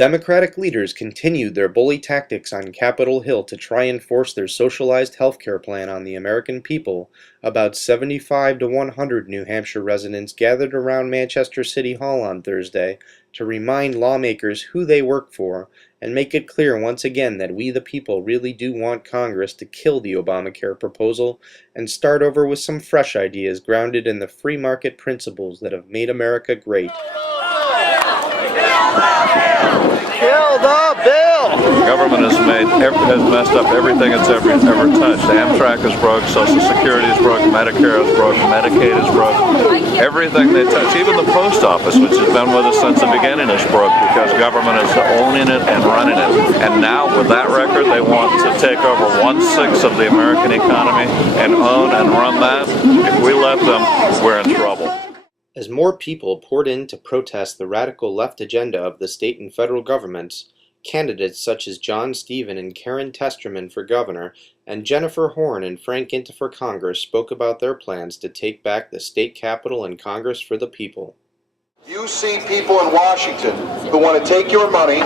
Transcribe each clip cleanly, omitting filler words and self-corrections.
Democratic leaders continued their bully tactics on Capitol Hill to try and force their socialized healthcare plan on the American people, about 75 to 100 New Hampshire residents gathered around Manchester City Hall on Thursday to remind lawmakers who they work for and make it clear once again that we the people really do want Congress to kill the Obamacare proposal and start over with some fresh ideas grounded in the free market principles that have made America great. Kill the bill! The government has messed up everything it's ever touched. Amtrak is broke, Social Security is broke, Medicare is broke, Medicaid is broke. Everything they touch, even the post office, which has been with us since the beginning, is broke because government is owning it and running it. And now, with that record, they want to take over 1/6 of the American economy and own and run that. If we let them, we're in trouble. As more people poured in to protest the radical left agenda of the state and federal governments, candidates such as John Stephen and Karen Testerman for governor and Jennifer Horn and Frank Guinta for Congress spoke about their plans to take back the state capitol and Congress for the people. You see people in Washington who want to take your money,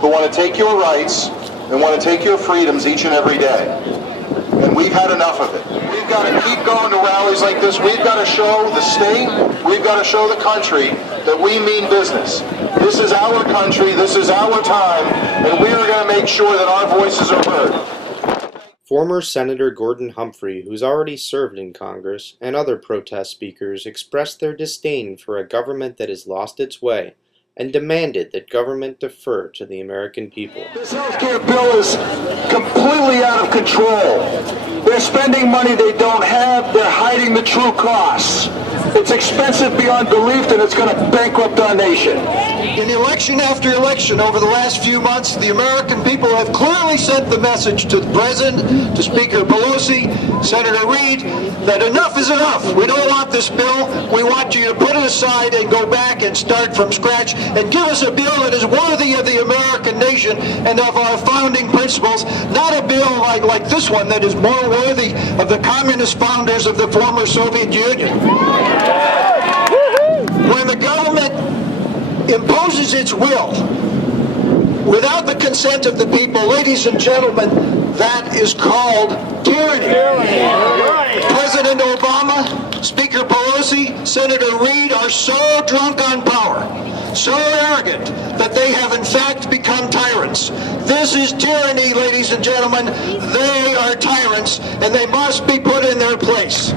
who want to take your rights, and want to take your freedoms each and every day. And we've had enough of it. We've got to keep going to rallies like this. We've got to show the state, we've got to show the country that we mean business. This is our country, this is our time, and we are going to make sure that our voices are heard. Former Senator Gordon Humphrey, who's already served in Congress, and other protest speakers expressed their disdain for a government that has lost its way and demanded that government defer to the American people. This healthcare bill is completely out of control. They're spending money they don't have. They're hiding the true costs. It's expensive beyond belief, and it's going to bankrupt our nation. In election after election over the last few months, the American people have clearly sent the message to the President, to Speaker Pelosi, Senator Reid, that enough is enough. We don't want this bill. We want you to put it aside and go back and start from scratch and give us a bill that is worthy of the American nation and of our founding principles, not a bill like this one that is more worthy of the communist founders of the former Soviet Union. When the government imposes its will without the consent of the people, ladies and gentlemen, that is called tyranny. President Obama, Speaker Pelosi, Senator Reid are so drunk on power, so arrogant, that they have in fact become tyrants. This is tyranny, ladies and gentlemen. They are tyrants, and they must be put in their place.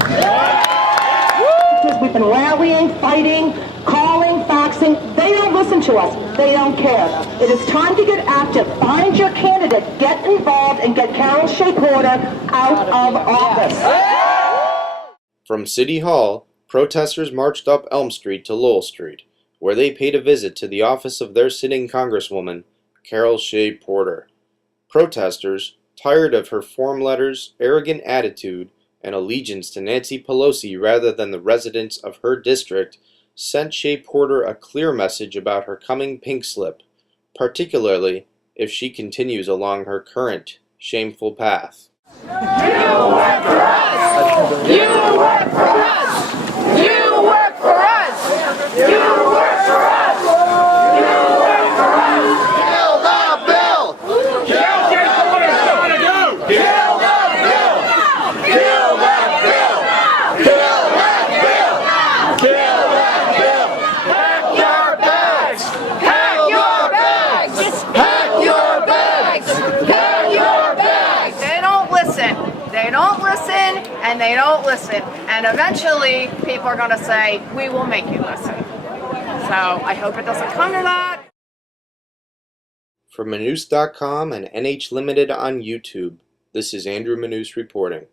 We've been rallying, fighting, calling, faxing. They don't listen to us. They don't care. It is time to get active. Find your candidate, get involved, and get Carol Shea-Porter out of office. From City Hall, protesters marched up Elm Street to Lowell Street, where they paid a visit to the office of their sitting Congresswoman, Carol Shea-Porter. Protesters, tired of her form letters, arrogant attitude, and allegiance to Nancy Pelosi rather than the residents of her district, sent Shea-Porter a clear message about her coming pink slip, particularly if she continues along her current shameful path. You work for us! You work for us! You work for us! You work for us! You work for us! Kill the bill! Kill the bill! Kill the bill! Kill that bill! Kill that bill! Kill that bill! Pack your bags! Pack your bags! Pack your bags! Pack your bags! They don't listen. They don't listen, and they don't listen. And eventually, people are going to say, we will make you listen. So I hope it doesn't come to that. For Manus.com and NH Limited on YouTube, this is Andrew Manus reporting.